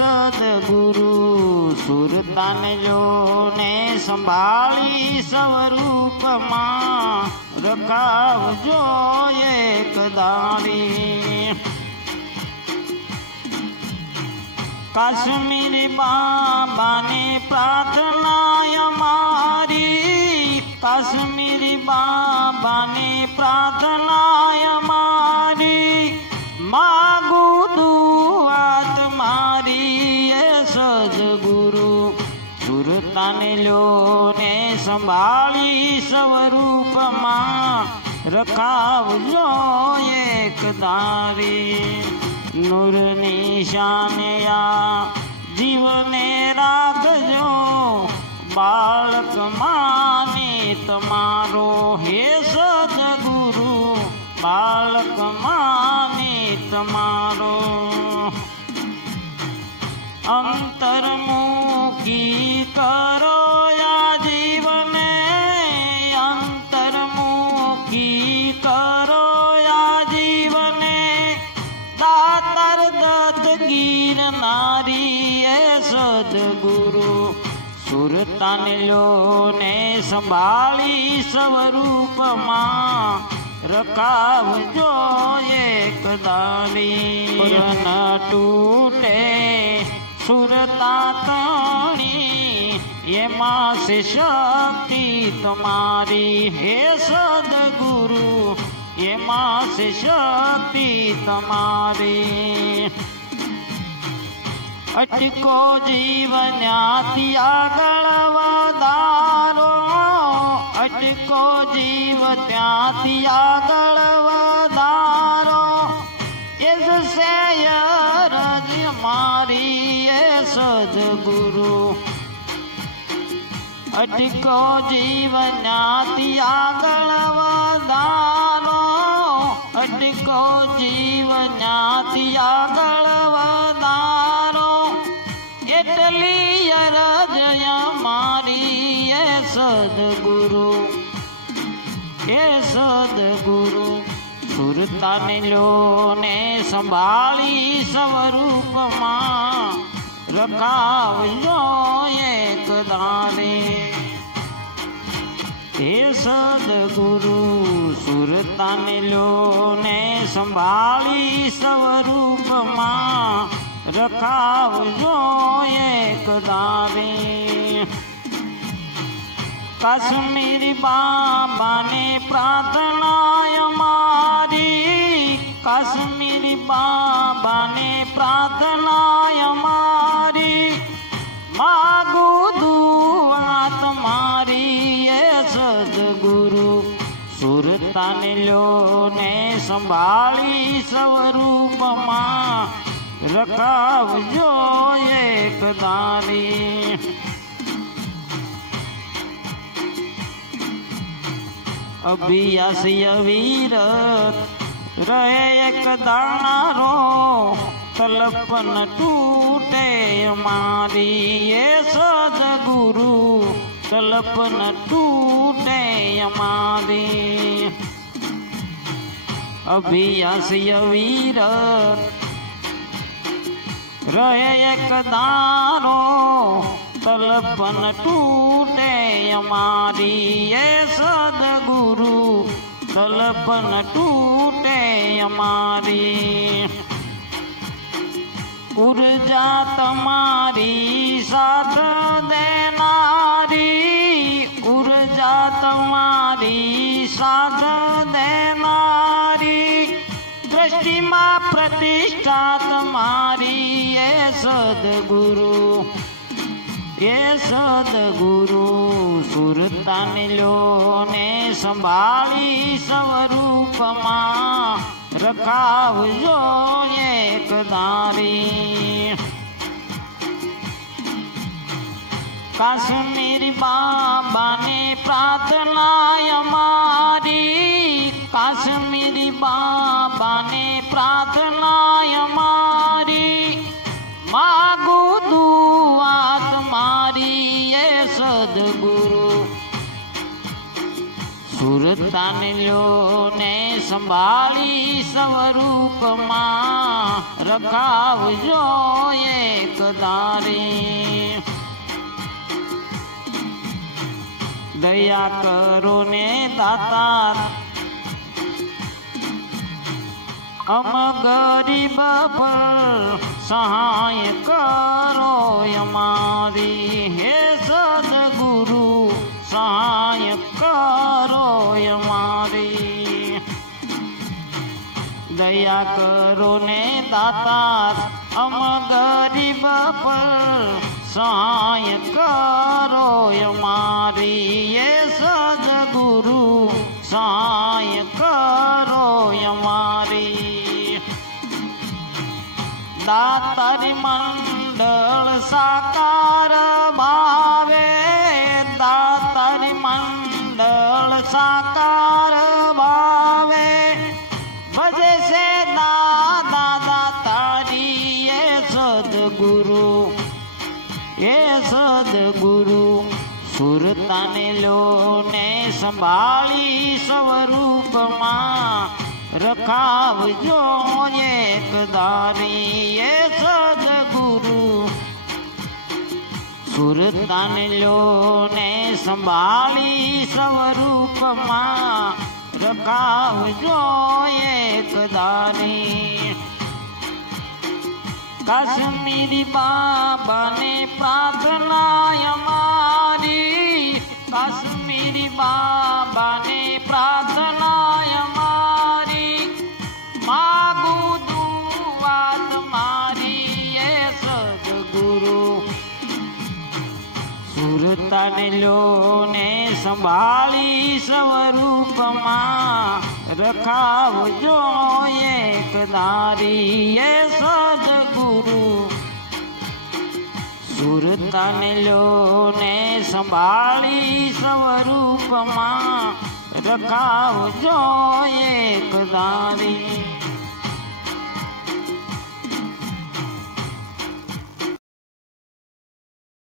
સદગુરુ સુરતાને જોને સંભાળી સ્વરૂપમાં રખાવજો એક દાણી કાશ્મીર બાબાને પ્રાર્થના અમારી કાશ્મીરી બાબાને પ્રાર્થના અમારી માગું સુરતાને લો ને સંભાળી સ્વરૂપમાં રખાવજો એક દારી નૂર નિશાનયા જીવને રાખજો. બાળક માને તમારો હે સદગુરુ. બાળક માને તમારો સુરતાને લો ને સંભાળી સ્વરૂપમાં રખાવજો એક દાણી ન તૂટે સુરતા તણી, એમાં છે શક્તિ તમારી. હે સદગુરુ, એમાં છે શક્તિ તમારી. અટકો જીવન્યાથી આગળ વધારો. અટકો જીવ ત્યાંથી આગળ વધારો. એ જ શેયર જ મારી એ સદગુરુ. અટકો જીવન્યાથી આગળ વધારો. અટકો જીવન્યાથી આગળ વધારો સદગુરુ. એ સદગુરુ, સુરતાને લો ને સંભાળી સ્વરૂપમાં રખાવજો એક દારે. હે સદગુરુ, સુરતાને લો ને સંભાળી સ્વરૂપમાં રખાવજો એક દાવે. કાશ્મીરી બાબાને પ્રાર્થના મારી. કાશ્મીરી બાબાને પ્રાર્થના મારી. માગુ દુઆત મારી એ સદગુરુ. સુરતાને લો ને સંભાળી સ્વરૂપમાં રખાવજો એક દાની અભિયાસી વીર રહે એક દાણારો, તલપન તૂટે મારી. એ સદગુરુ તલપન તૂટે મારી. અભિયાસી વીર રહે એક દારો તલપન તૂટે અમારી એ સદગુરુ. તલપન તૂટે અમારી. ઊર્જા તમારી સાથ દેનારી. ઊર્જા તમારી સાથ દેનારી. દ્રષ્ટિમાં પ્રતિષ્ઠા સદગુરુ સુરતાને લો ને સંભાળી સ્વરૂપમાં રખાવજો એક દારી કાશ્મીર બાબાને પ્રાર્થના અમારી કાશ્મીરી બાબાને પ્રાર્થના સુરતાને લો ને સંભાળી સ્વરૂપમાં રખાવજો એક દારી. દયા કરો ને દાતા અમ ગરીબ પર સહાય કરો અમારી દયા કરો ને દાતા અમ ગરીબ પર સહાય કરો અમારી એ સદગુરુ. સહાય કરો અમારી દાતારી મંડળ સાકાર ભાવે સુરતાને લોને સંભાળી સ્વરૂપમાં. રખાવજો એક દારી એ સદગુરુ. સુરતાને લોને સંભાળી સ્વરૂપમાં. રખાવજો એક દારી. કાશ્મીરી બાબાને પ્રાર્થના કાશ્મીરી બાબાને પ્રાર્થના અમારી માગું દુઆ મારી એ સદગુરુ. સુરતાને લોને સંભાળી સ્વરૂપમાં રખાવજો એક દારી એ સદગુરુ. સુરતાને લોને સંભાળી સ્વરૂપમાં રખાવજો એક દારી.